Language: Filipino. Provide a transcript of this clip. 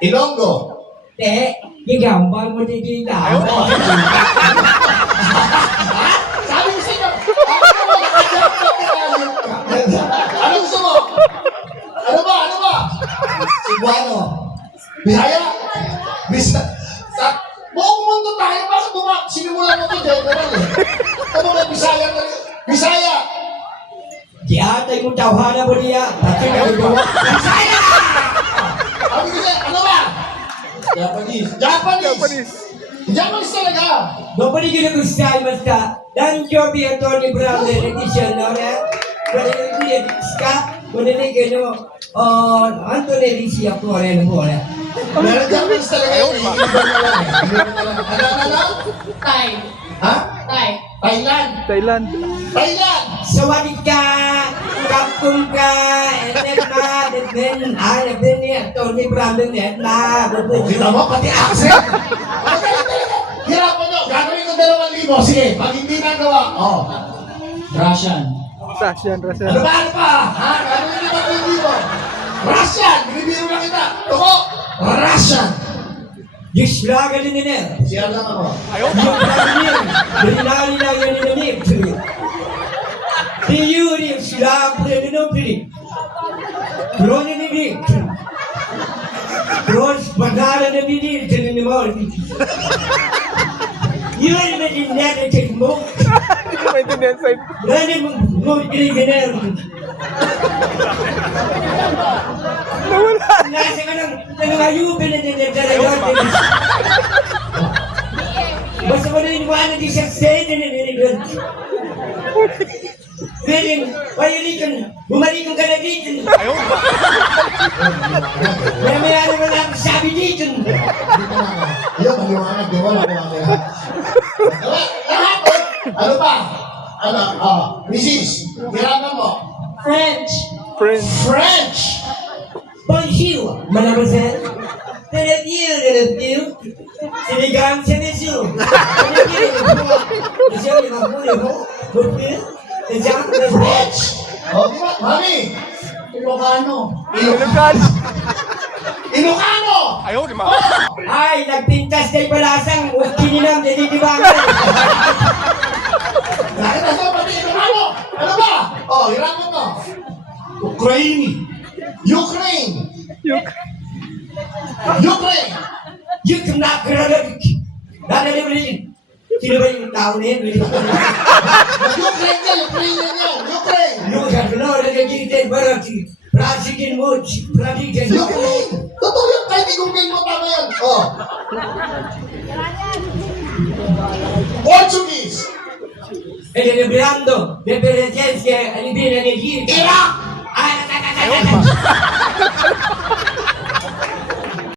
Ilonggo. Te, gigambal mo din kita. Sabi ko sa inyo, ano gusto mo? Ano ba? Cebuano. Bisaya. Buong mundo tayo, bakit sinimulan mo ito, general eh. Ano ba, Bisaya na rin? Bisaya. Di atay mo tawhana mo niya. Pati na ito. Bisaya! Sabi ko sa'yo, ano ba? Japanese talaga. Nobody gonna go style basta. Dan Joby at Tony Brown the edition now na. Pero hindi ska. Kung hindi kayo, Anthony Rizzi ako rin mo na. Meron Japanese talaga yun. Iniwan na lang. Ano? Thai. Ha? Thai. Thailand. Sawadee ka, kapkong ka, then niya, Tony Brown din na. Kita mo, pati accent. Hirapan nyo. Gagawin ko 2,000. Sige, pag hindi nagawa. Russian. Ano ba? Ha? Gagawin nyo 2,000. Russian. Binibiro lang kita. Tuko. Russian. Yusraga din nila. Siya lang ako. Yung Vladimir, binali lang yan nila ni Ipsili. Di Yuri, sila ang pwede ng pili. Kroni ni Nick. Kroos, pagkala na binili, sila ni Mauri. Yuri na din natin mo. Rani mo piniginer. Nasa ka ng ayubin na din talaga. Basta mo na inuwanan di siya stay na niligan. Galing, payulikan, bumalikan ka na dito. May ano na lang sabi dito. Iyo, maliwanag. Di wala ko lang lahat. Ano pa? Mrs. Hirapan mo. French. Bonjour, mademoiselle. Review. Sinigang sa nesu. French. Di ba? Mami. Ilocano. Ay, nagpintas na ibalasang kininam, dinidibangan. Bakit nasa pati Ilocano? Ano ba? Hirapan mo. Ukraine. You cannot credit. Dadalhin. Sino ba yung tao na yun? Ukraine. Yung gano'n, nagagigit barati. Prasikin mo, pradikin mo. Ukraine. Totoo yan, kahit i-google mo tama yan. Portuguese. E celebrando le presenze all'interno del giro. Iraq.